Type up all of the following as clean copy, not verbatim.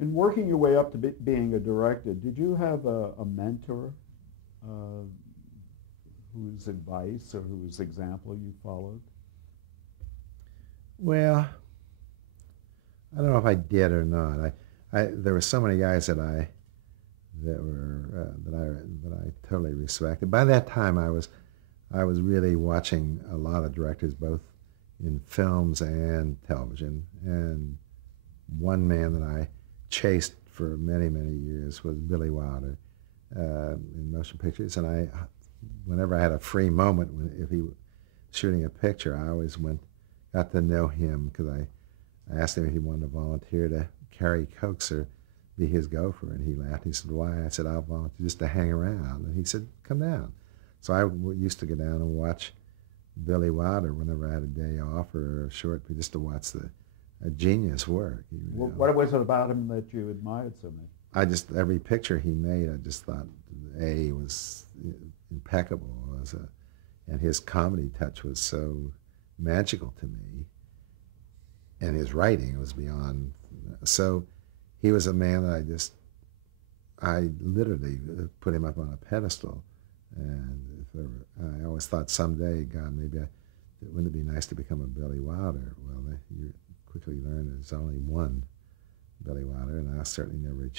In working your way up to being a director, did you have a mentor uh, whose advice or whose example you followed? Well, I don't know if I did or not. There were so many guys that I totally respected. By that time, I was really watching a lot of directors, both in films and television. And one man that I chased for many, many years was Billy Wilder in motion pictures. And whenever I had a free moment, if he was shooting a picture, I always got to know him because I asked him if he wanted to volunteer to carry Cokes or be his gopher, and he laughed. He said, "Why?" I said, "I'll volunteer just to hang around." And he said, "Come down." So used to go down and watch Billy Wilder whenever I had a day off or a short, just to watch the a genius work. What was it about him that you admired so much? Every picture he made, I just thought was impeccable. And his comedy touch was so magical to me, and his writing was beyond. So he was a man that I literally put him up on a pedestal. And I always thought someday, God, wouldn't it be nice to become a Billy Wilder? Well, you quickly learn there's only one Billy Wilder, and I certainly never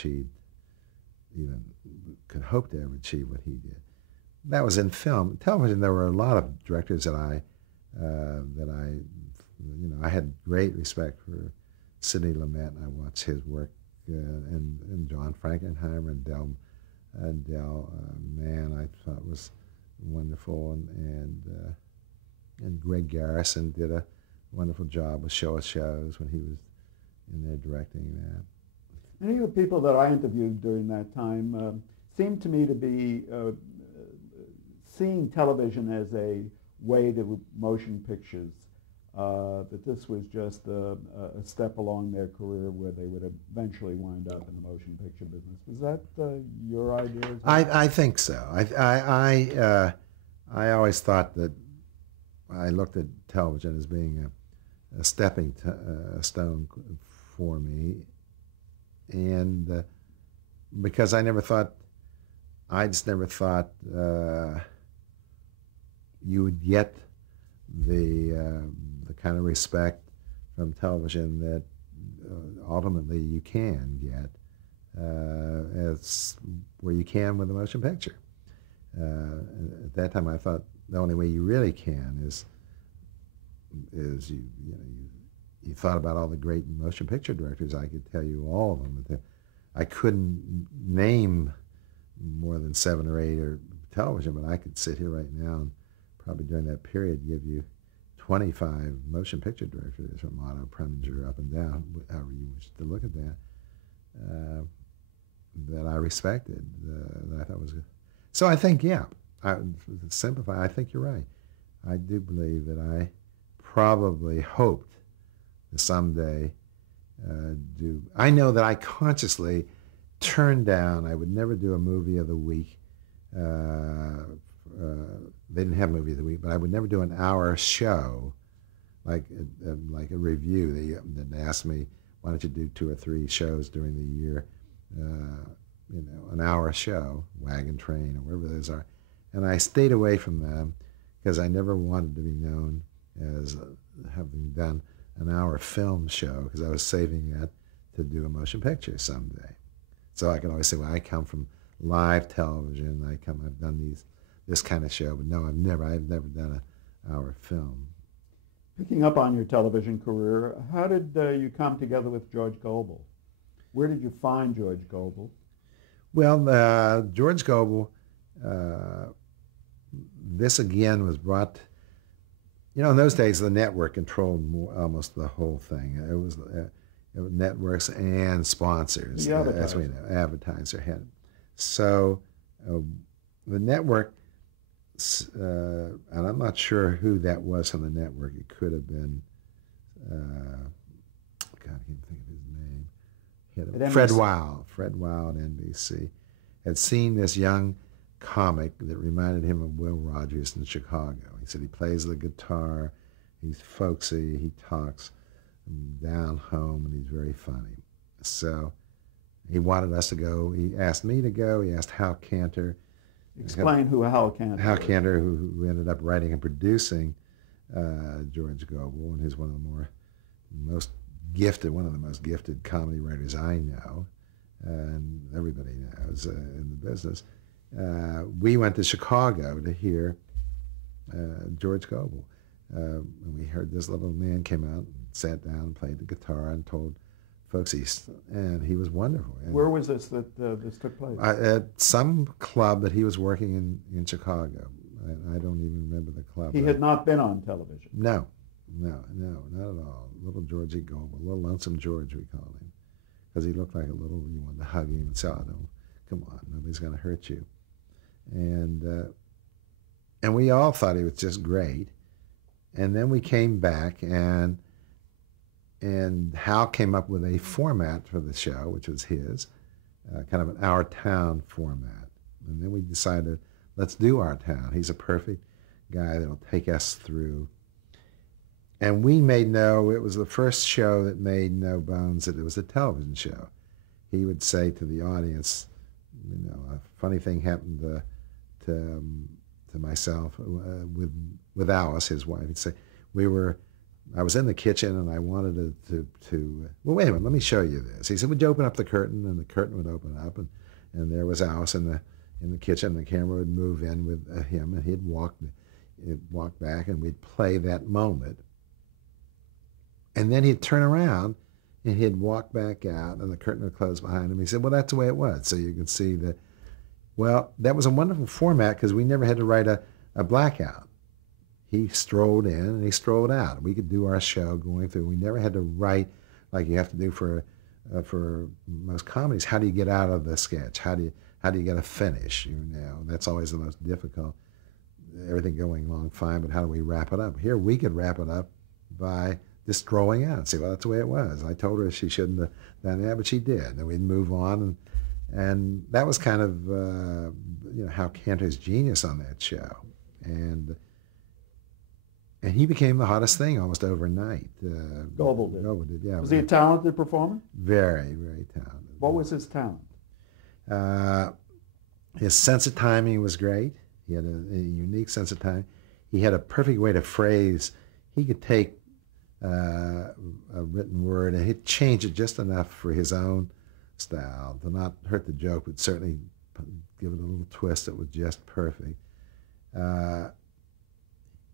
even could hope to ever achieve what he did. That was in film. Television, there were a lot of directors I had great respect for. Sidney Lumet, and I watched his work, and John Frankenheimer and Del Mann, I thought was wonderful, and Greg Garrison did a wonderful job with Show of Shows when he was in there directing that. Many of the people that I interviewed during that time seemed to me to be seeing television as a way to motion pictures, that this was just a step along their career where they would eventually wind up in the motion picture business. Was that your idea as well? I think so. I always thought that I looked at television as being a stepping stone for me, and because I just never thought you would get the kind of respect from television that ultimately you can get as where you can with a motion picture. At that time, I thought the only way you really can is you thought about all the great motion picture directors. I could tell you all of them, but I couldn't name more than 7 or 8 or television, but I could sit here right now and probably during that period give you 25 motion picture directors from Otto Preminger up and down, however you wish to look at that, that I respected, that I thought was good. So I think, to simplify, I think you're right. I do believe that I probably hoped to someday do. I know that I consciously turned down. I would never do a movie of the week. They didn't have movie of the week, but I would never do an hour show, like a review. They asked me, why don't you do 2 or 3 shows during the year, an hour show, Wagon Train or wherever those are. And I stayed away from them because I never wanted to be known as having done an hour film show, because I was saving that to do a motion picture someday. So I could always say, well, I come from live television. I've done this kind of show, but no, I've never done an hour film. Picking up on your television career, how did you come together with George Gobel? Where did you find George Gobel? Well, George Gobel, this again was brought. In those days, the network controlled almost the whole thing. It was networks and sponsors, as we know, advertiser had. So the network, and I'm not sure who that was from the network. It could have been, God, I can't think of his name. Fred Weil at NBC had seen this young comic that reminded him of Will Rogers in Chicago. He said he plays the guitar, he's folksy, he talks down home, and he's very funny. So He wanted us to go. He asked me to go. He asked Hal Cantor. Explain who Hal Cantor Hal is. Cantor, who ended up writing and producing George Gobel, and he's one of the most gifted, one of the most gifted comedy writers I know, and everybody knows in the business. We went to Chicago to hear George Gobel. And we heard this little man came out and sat down and played the guitar and told folks and he was wonderful. And where was this that this took place? at some club that he was working in Chicago. I don't even remember the club. He had not been on television. No, not at all. Little Georgie Gobel, little Lonesome George, we called him, because he looked like a little. You wanted to hug him and say, "Oh, no, come on, nobody's going to hurt you." And we all thought he was just great. And then we came back, and Hal came up with a format for the show, which was his, kind of an Our Town format. And then we decided, let's do Our Town. He's a perfect guy that'll take us through. And it was the first show that made no bones that it was a television show. He would say to the audience, a funny thing happened to myself with Alice, his wife. He'd say, I was in the kitchen and I wanted well, wait a minute, let me show you this. He said, would you open up the curtain? And the curtain would open up, and there was Alice in the kitchen. The camera would move in with him, and he'd walk back, and we'd play that moment. And then he'd turn around and he'd walk back out, and the curtain would close behind him. He said, well, that's the way it was. So you can see that. Well, that was a wonderful format because we never had to write a blackout. He strolled in and he strolled out. We could do our show going through. We never had to write like you have to do for most comedies. How do you get out of the sketch? How do you get a finish? That's always the most difficult. Everything going along fine, but how do we wrap it up? Here we could wrap it up by just strolling out and say, well, that's the way it was. I told her she shouldn't have done that, but she did. And we'd move on, and that was kind of Hal Cantor's genius on that show, and he became the hottest thing almost overnight. Gobel did. Yeah. Was he a talented performer? Very, very talented. What was his talent? His sense of timing was great. He had a unique sense of timing. He had a perfect way to phrase. He could take a written word and he'd change it just enough for his own style to not hurt the joke, but certainly give it a little twist that was just perfect.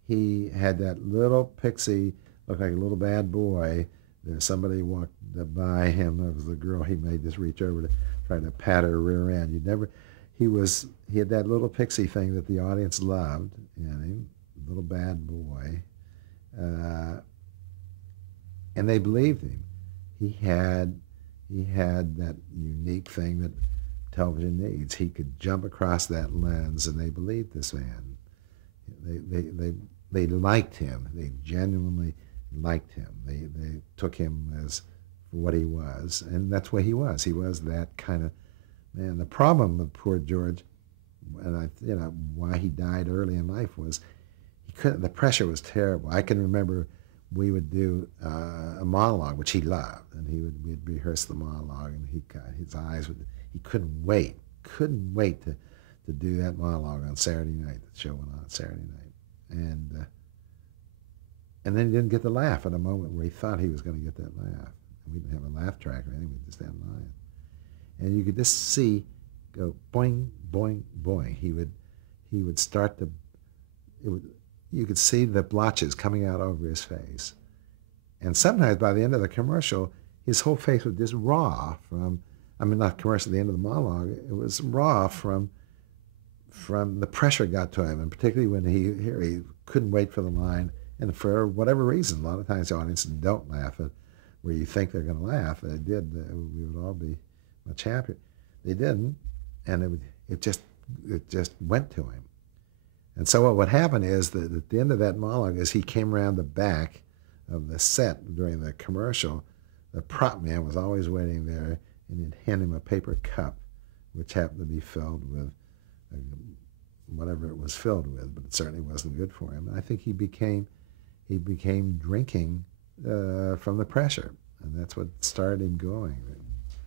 He had that little pixie, looked like a little bad boy. Somebody walked by him. It was the girl. He made just reach over to try to pat her rear end. He had that little pixie thing that the audience loved in him, little bad boy, and they believed him. He had that unique thing that television needs. He could jump across that lens, and they believed this man. They liked him. They genuinely liked him. They took him as for what he was, and that's what he was. He was that kind of man. The problem with poor George, and why he died early in life was he couldn't. The pressure was terrible. I can remember we would do a monologue, which he loved, and we'd rehearse the monologue, and his eyes would. He couldn't wait to do that monologue on Saturday night. The show went on Saturday night, and then he didn't get the laugh at a moment where he thought he was going to get that laugh. And we didn't have a laugh track or anything. We just had a line, and you could just see go boing, boing, boing. He would start to. You could see the blotches coming out over his face, and sometimes by the end of the commercial, his whole face was just raw from. Not commercial. At the end of the monologue, it was raw from the pressure got to him, and particularly when he couldn't wait for the line, and for whatever reason, a lot of times the audience don't laugh at where you think they're going to laugh. They did. We would all be much happier. They didn't, and it just went to him. And so what would happen is that at the end of that monologue, as he came around the back of the set during the commercial, the prop man was always waiting there, and he'd hand him a paper cup, which happened to be filled with whatever it was filled with, but it certainly wasn't good for him. And I think he became drinking from the pressure, and that's what started him going.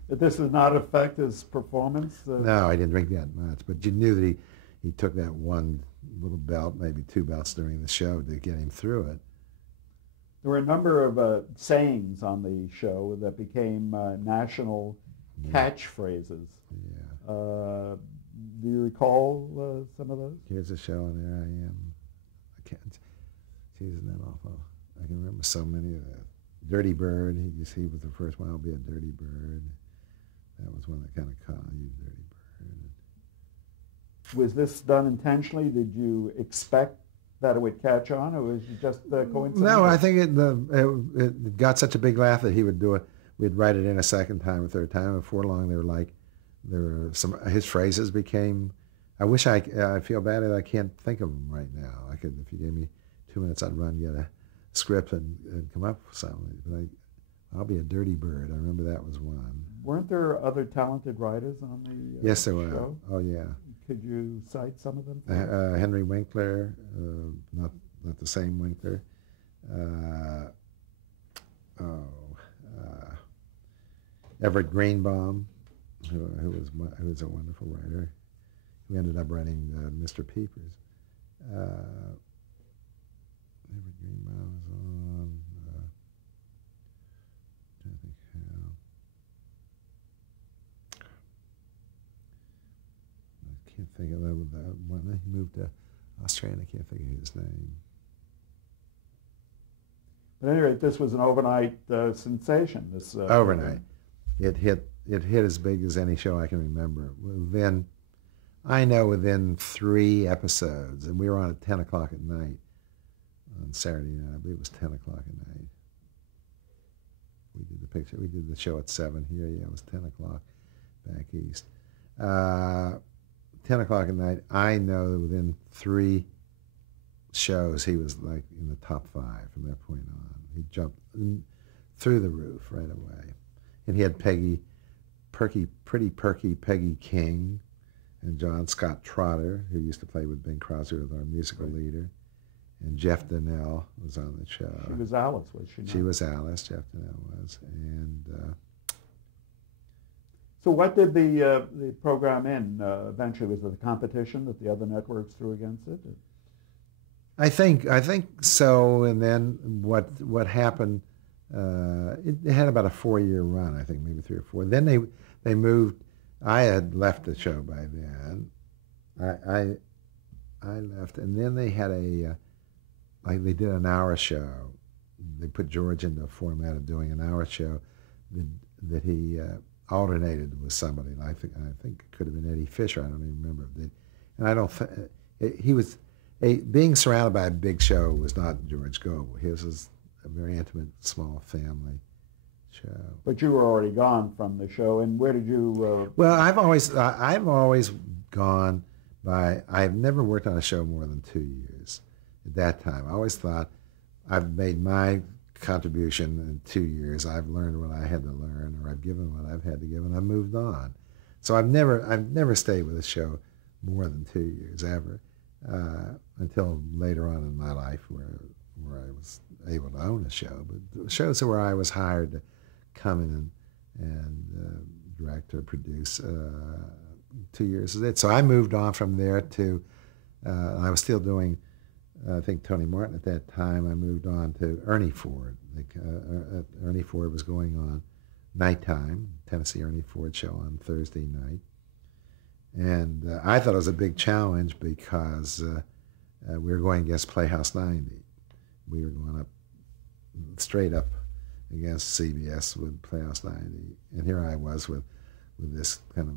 That this did not affect his performance? No, I didn't drink that much, but you knew that he took that one little belt, maybe two belts during the show to get him through it. There were a number of sayings on the show that became national catchphrases. Yeah. Do you recall some of those? Here's a show, and there I am. I can't. Geez, isn't that awful? I can remember so many of that. Dirty Bird. He was the first one. I'll be a dirty bird. That was one that kind of caught you, Dirty Bird. Was this done intentionally? Did you expect that it would catch on, or was it just coincidental? No, I think it got such a big laugh that he would do it. We'd write it in a second time, a third time. Before long, there were some. His phrases became. I wish I feel bad that I can't think of them right now. I could, if you gave me 2 minutes, I'd run get a script and come up with something. But I'll be a dirty bird. I remember that was one. Weren't there other talented writers on the yes, there were. show? Oh yeah. Could you cite some of them? Henry Winkler, not the same Winkler. Everett Greenbaum, who was a wonderful writer, who ended up writing Mr. Peepers. Everett Greenbaum was on. I think how. I can't think of that one. He moved to Australia, and I can't think of his name. But anyway, this was an overnight sensation. This overnight, it hit as big as any show I can remember. Within 3 episodes, and we were on at 10 o'clock at night on Saturday night. I believe it was 10 o'clock at night. We did the picture. We did the show at 7 here. Yeah, it was 10 o'clock back east. 10 o'clock at night. I know that within 3 shows, he was like in the top 5 from that point on. He jumped through the roof right away. And he had pretty perky Peggy King and John Scott Trotter, who used to play with Bing Crosby, with our musical leader. And Jeff Donnell was on the show. She was Alice, was she not? She was Alice, Jeff Donnell was. And so what did the program end eventually? Was it a competition that the other networks threw against it? I think so. And then what happened? It had about a 4-year run, I think, maybe 3 or 4. Then they moved. I had left the show by then. I left, and then they had they did an hour show. They put George into a format of doing an hour show that he alternated with somebody. I think it could have been Eddie Fisher. I don't even remember. And I don't. He was being surrounded by a big show was not George Goble. His was a very intimate, small family show. But you were already gone from the show, and where did you? Well, I've always gone by. I've never worked on a show more than 2 years. At that time, I always thought I've made my contribution in 2 years. I've learned what I had to learn, or I've given what I've had to give, and I've moved on. So I've never stayed with a show more than 2 years ever, until later on in my life where I was able to own a show. But the shows where I was hired to come in and direct or produce, 2 years is it. So I moved on from there to, I was still doing, I think, Tony Martin at that time. I moved on to Ernie Ford. Ernie Ford was going on nighttime, Tennessee Ernie Ford show on Thursday night. And I thought it was a big challenge because we were going against Playhouse 90. We were going up, straight up against CBS with Playhouse 90. And here I was with this kind of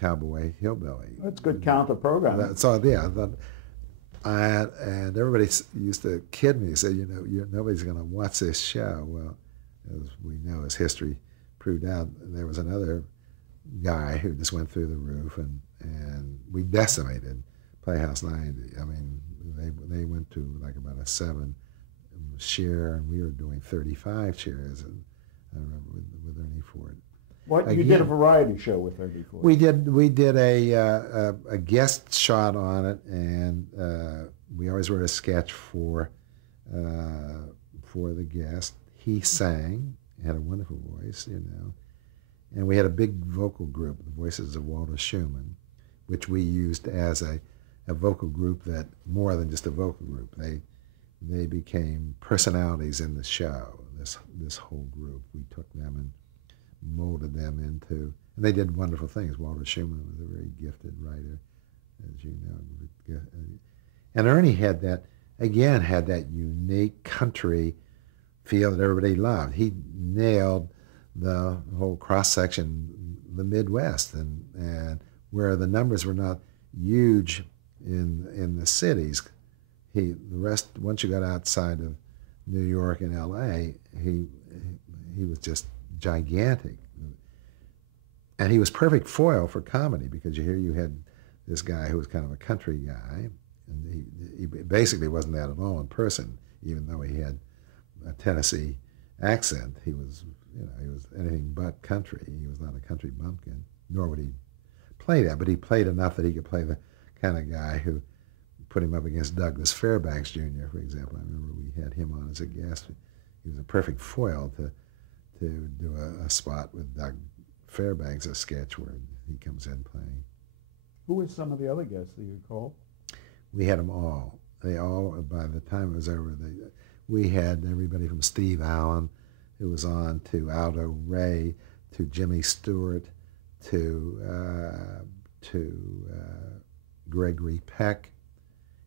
cowboy hillbilly. That's good counter programming. So yeah, and everybody used to kid me, say, nobody's going to watch this show. Well, as we know, as history proved out, there was another guy who just went through the roof, and we decimated Playhouse 90. I mean, they went to like about a 7 share, and we were doing 35 shares. And I remember with Ernie Ford. You did a variety show with Ernie Ford. We did a guest shot on it, and we always wrote a sketch for the guest. He sang, had a wonderful voice, And we had a big vocal group, the Voices of Walter Schumann, which we used as a vocal group that more than just a vocal group. They became personalities in the show, this whole group. We took them and molded them into, and they did wonderful things. Walter Schumann was a very gifted writer, as you know. And Ernie had that unique country feel that everybody loved. He nailed the whole cross-section, the Midwest, and where the numbers were not huge in the cities, the rest, once you got outside of New York and L.A., he was just gigantic. And he was perfect foil for comedy, because you had this guy who was kind of a country guy, and he basically wasn't that at all in person, even though he had a Tennessee accent. He was anything but country. He was not a country bumpkin, nor would he play that, but he played enough that he could play the kind of guy who put him up against Douglas Fairbanks Jr., for example. I remember we had him on as a guest. He was a perfect foil to do a spot with Doug Fairbanks, a sketch where he comes in playing. Who were some of the other guests that you recall? We had them all. They all, by the time it was over, we had everybody from Steve Allen, who was on, to Aldo Ray, to Jimmy Stewart, to Gregory Peck.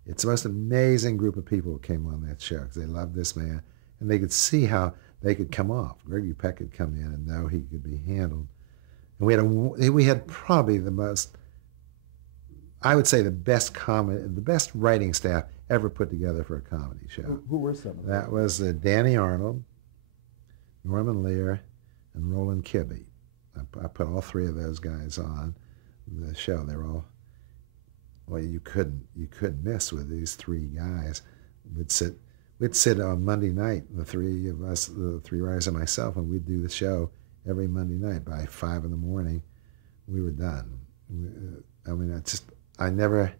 It's the most amazing group of people who came on that show, because they loved this man, and they could see how they could come off. Gregory Peck could come in and know he could be handled. And we had probably the most, I would say, the best writing staff ever put together for a comedy show. Who were some of them? That was Danny Arnold, Norman Lear, and Roland Kibbe. I put all three of those guys on the show. They were all, well, you couldn't miss with these three guys. We'd sit on Monday night, the three of us, the three writers and myself, and we'd do the show every Monday night. By 5 a.m, we were done. I never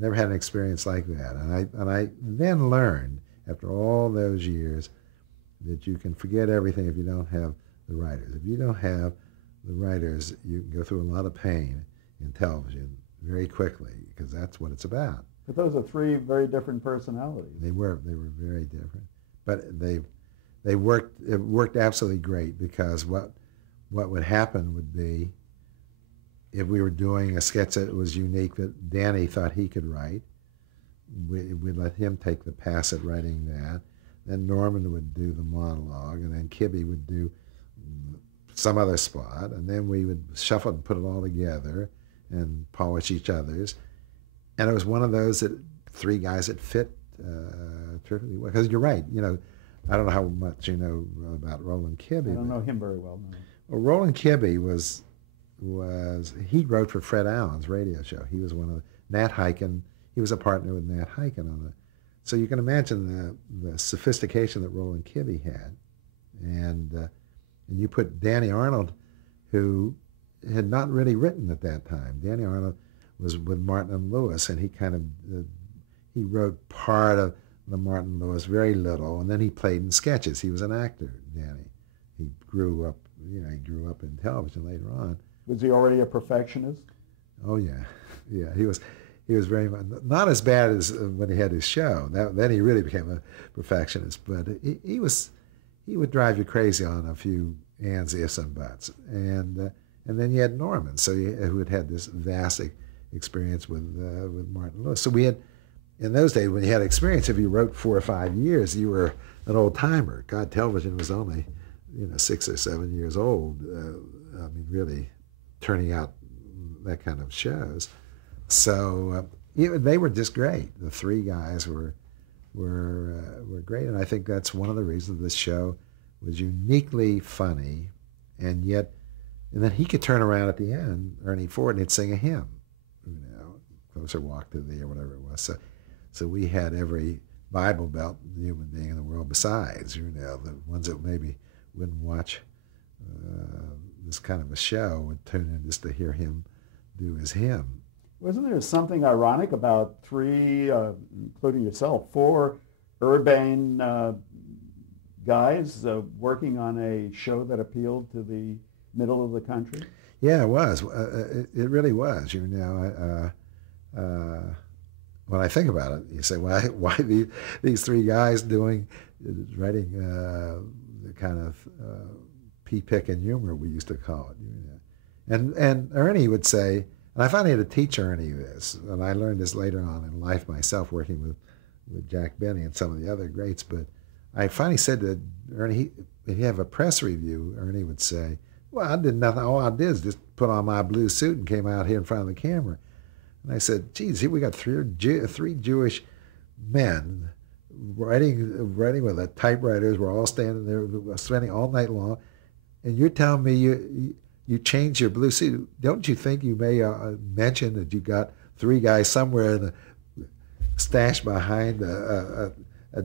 had an experience like that. And I then learned, after all those years, that you can forget everything if you don't have the writers. If you don't have the writers, you can go through a lot of pain in television very quickly, because that's what it's about. But those are three very different personalities. They were very different, but it worked absolutely great, because what would happen would be, if we were doing a sketch that was unique that Danny thought he could write, we'd let him take the pass at writing that. Then Norman would do the monologue, and then Kibbe would do some other spot, and then we would shuffle and put it all together and polish each other's. And it was one of those three guys that fit terrifically well. Because you're right, I don't know how much you know about Roland Kibbe. I don't know him very well, no. Well, Roland Kibbe he wrote for Fred Allen's radio show. He was one of Nat Hiken. He was a partner with Nat Hiken on so you can imagine the sophistication that Roland Kibbe had. And you put Danny Arnold, who had not really written at that time. Danny Arnold was with Martin and Lewis, and he wrote part of the Martin Lewis, very little, and then he played in sketches. He was an actor, Danny. He grew up in television later on. Was he already a perfectionist? Oh yeah, yeah. He was very much, not as bad as when he had his show. Then he really became a perfectionist. But he would drive you crazy on a few ands, ifs, and buts. And then you had Norman, who had this vast experience with Martin Lewis. So we had, in those days, when you had experience, if you wrote 4 or 5 years, you were an old timer. God, television was only 6 or 7 years old. Really turning out that kind of shows. So they were just great. The three guys were great, and I think that's one of the reasons this show was uniquely funny, and then he could turn around at the end, Ernie Ford, and he'd sing a hymn, Closer Walk to Thee, or whatever it was. So we had every Bible Belt human being in the world besides, the ones that maybe wouldn't watch this kind of a show would tune in just to hear him do his hymn. Wasn't there something ironic about three, including yourself, 4 urbane guys working on a show that appealed to the middle of the country? Yeah, it was. It really was. You know, when I think about it, you say, why these three guys writing the kind of pea picking humor we used to call it. You know. And Ernie would say, and I finally had to teach Ernie this, and I learned this later on in life myself, working with Jack Benny and some of the other greats. But I finally said to Ernie, if you have a press review, Ernie would say, well, I did nothing. All I did is just put on my blue suit and came out here in front of the camera. And I said, geez, here we got three Jewish men writing with the typewriters. We're all standing there spending all night long. And you're telling me you changed your blue suit. Don't you think you may mention that you got three guys somewhere stashed behind a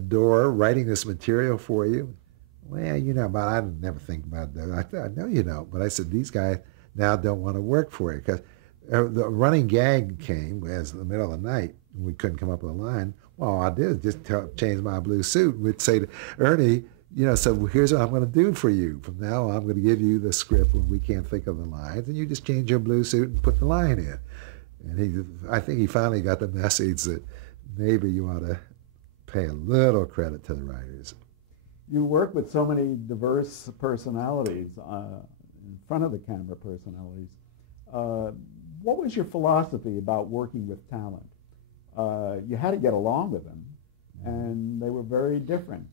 door writing this material for you? Well, you know, but I never think about that. I know you know, but I said, these guys now don't want to work for you because the running gag came as in the middle of the night and we couldn't come up with a line. Well, all I did is just change my blue suit. We'd say to Ernie, you know, so here's what I'm going to do for you. From now on, I'm going to give you the script when we can't think of the lines, and you just change your blue suit and put the line in. And I think he finally got the message that maybe you ought to pay a little credit to the writers. You work with so many diverse personalities, in front of the camera personalities. What was your philosophy about working with talent? You had to get along with them, and they were very different.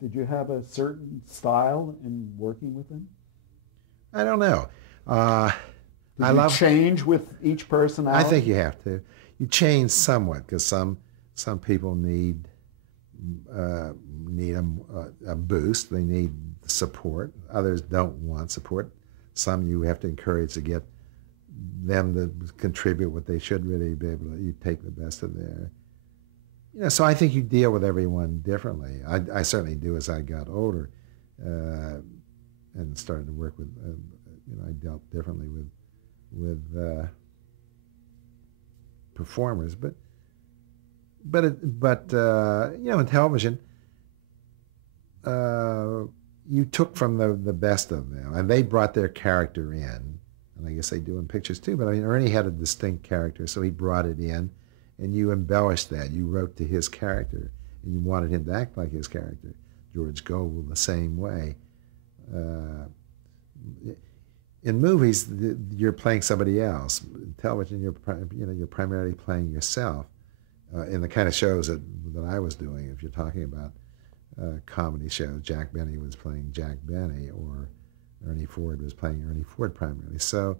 Did you have a certain style in working with them? I don't know. Did you change with each personality? I think you have to. You change somewhat because some people need a boost. They need support. Others don't want support. Some you have to encourage to get them to contribute what they should really be able to. You take the best of their. You know, so I think you deal with everyone differently. I certainly do as I got older, and started to work with. You know, I dealt differently with performers, but you know, in television, you took from the best of them, and they brought their character in, and I guess they do in pictures too. But I mean, Ernie had a distinct character, so he brought it in, and you embellished that. You wrote to his character, and you wanted him to act like his character. George Gobel the same way. In movies, you're playing somebody else. In television, you're primarily playing yourself. In the kind of shows that I was doing, if you're talking about comedy shows, Jack Benny was playing Jack Benny, or Ernie Ford was playing Ernie Ford primarily. So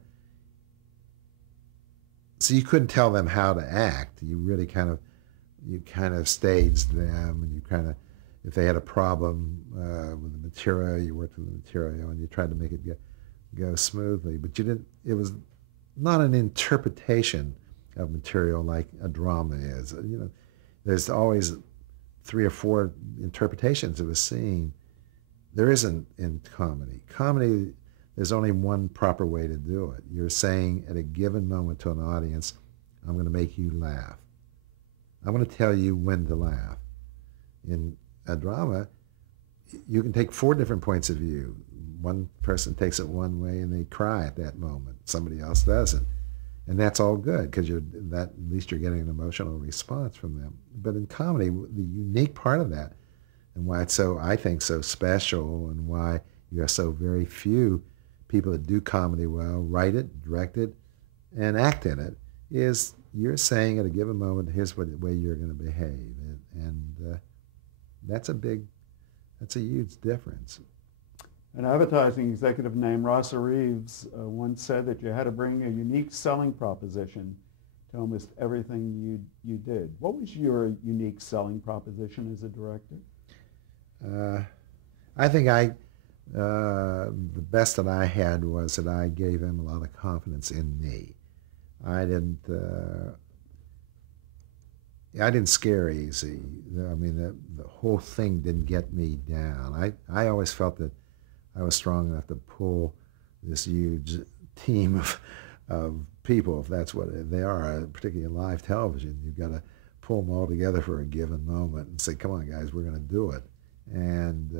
you couldn't tell them how to act. You really kind of staged them, and you kind of, if they had a problem with the material, you worked with the material, and you tried to make it go smoothly. But you didn't. It was not an interpretation of material like a drama is. You know, there's always 3 or 4 interpretations of a scene. There isn't in comedy. Comedy, there's only one proper way to do it. You're saying at a given moment to an audience, I'm going to make you laugh. I'm going to tell you when to laugh. In a drama, you can take 4 different points of view. One person takes it one way and they cry at that moment. Somebody else doesn't. And that's all good because at least you're getting an emotional response from them. But in comedy, the unique part of that, and why it's so, I think, so special, and why you have so very few people that do comedy well, write it, direct it, and act in it, is you're saying at a given moment, here's the way you're going to behave. And that's a huge difference. An advertising executive named Rossa Reeves once said that you had to bring a unique selling proposition to almost everything you did. What was your unique selling proposition as a director? I think the best that I had was that I gave them a lot of confidence in me. I didn't scare easy. I mean, the whole thing didn't get me down. I always felt that I was strong enough to pull this huge team of people, if that's what they are, particularly in live television. You've got to pull them all together for a given moment and say, come on, guys, we're going to do it. And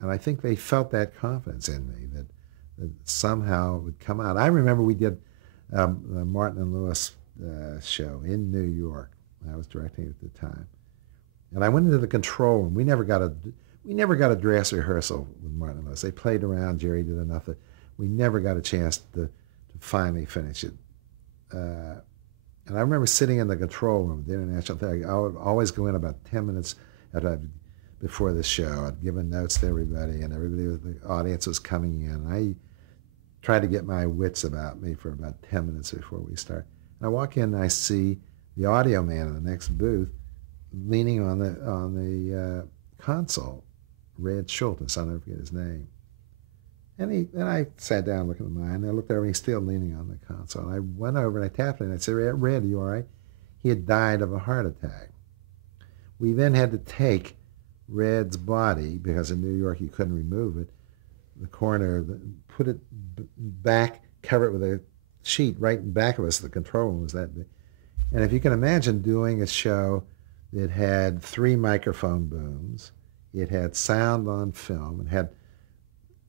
And I think they felt that confidence in me that somehow it would come out. I remember we did the Martin and Lewis show in New York. I was directing it at the time. And I went into the control room. We never got a dress rehearsal with Martin and Lewis. They played around. Jerry did enough that we never got a chance to finally finish it. And I remember sitting in the control room, the international thing. I would always go in about 10 minutes before the show. I'd given notes to everybody, and the audience was coming in. I tried to get my wits about me for about 10 minutes before we start. And I walk in and I see the audio man in the next booth leaning on the console, Red Schultes, I'll never forget his name. And I sat down looking at mine, and I looked over, and he's still leaning on the console. And I went over and I tapped him, and I said, Red, are you all right? He had died of a heart attack. We then had to take Red's body, because in New York you couldn't remove it, the coroner, put it back, cover it with a sheet right in back of us. The control room was that big. And if you can imagine doing a show that had 3 microphone booms, it had sound on film, it had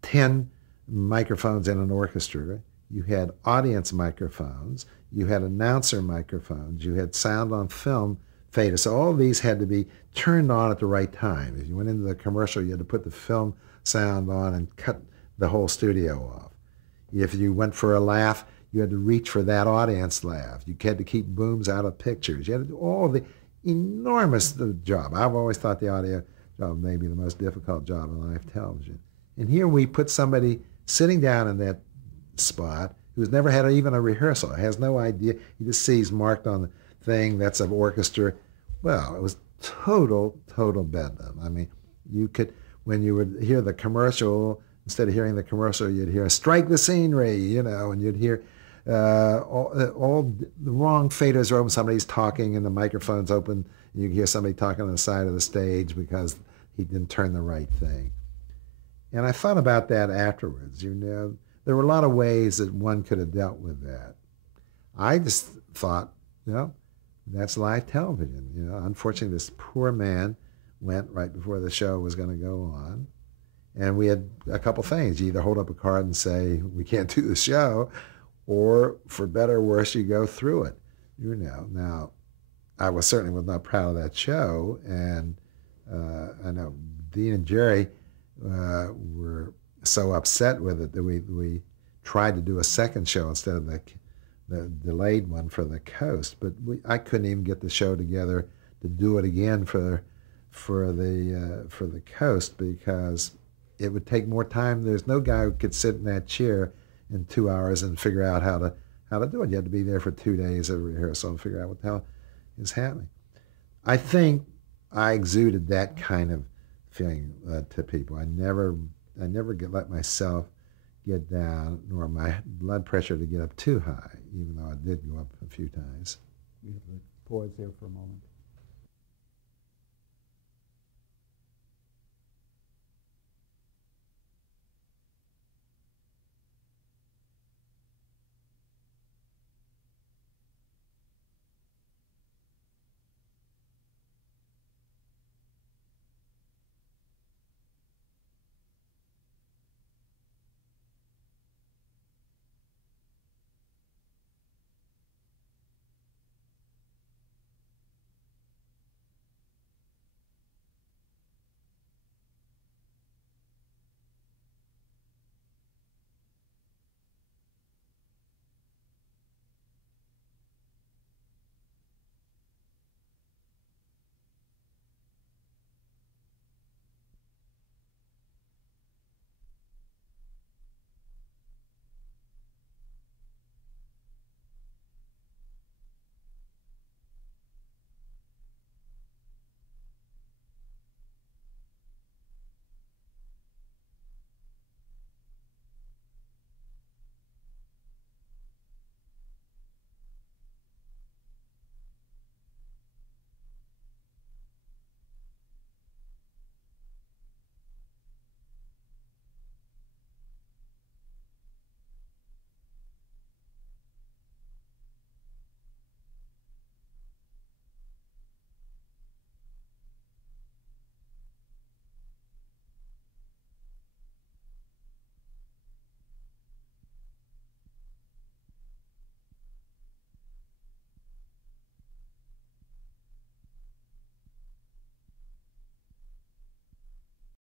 10 microphones in an orchestra, you had audience microphones, you had announcer microphones, you had sound on film fader. So all these had to be turned on at the right time. If you went into the commercial, you had to put the film sound on and cut the whole studio off. If you went for a laugh, you had to reach for that audience laugh. You had to keep booms out of pictures. You had to do all the enormous job. I've always thought the audio job may be the most difficult job in live television. And here we put somebody sitting down in that spot who's never had even a rehearsal, has no idea. He just sees marked on the thing, that's an orchestra. Well, it was total bedlam. I mean, you could, when you would hear the commercial, instead of hearing the commercial, you'd hear, strike the scenery, and you'd hear all the wrong faders are open. Somebody's talking and the microphone's open. And you can hear somebody talking on the side of the stage because he didn't turn the right thing. And I thought about that afterwards. There were a lot of ways that one could have dealt with that. I just thought, that's live television. Unfortunately, this poor man went right before the show was going to go on. And we had a couple things. You either hold up a card and say, we can't do the show, or for better or worse, you go through it. Now, I certainly was not proud of that show. And I know Dean and Jerry were so upset with it that we tried to do a second show instead of the delayed one for the coast. But I couldn't even get the show together to do it again for the coast because it would take more time. There's no guy who could sit in that chair in 2 hours and figure out how to do it. You had to be there for 2 days of rehearsal and figure out what the hell is happening. I think I exuded that kind of feeling to people. I never let myself get down, nor my blood pressure to get up too high, even though I did go up a few times. We have to pause here for a moment.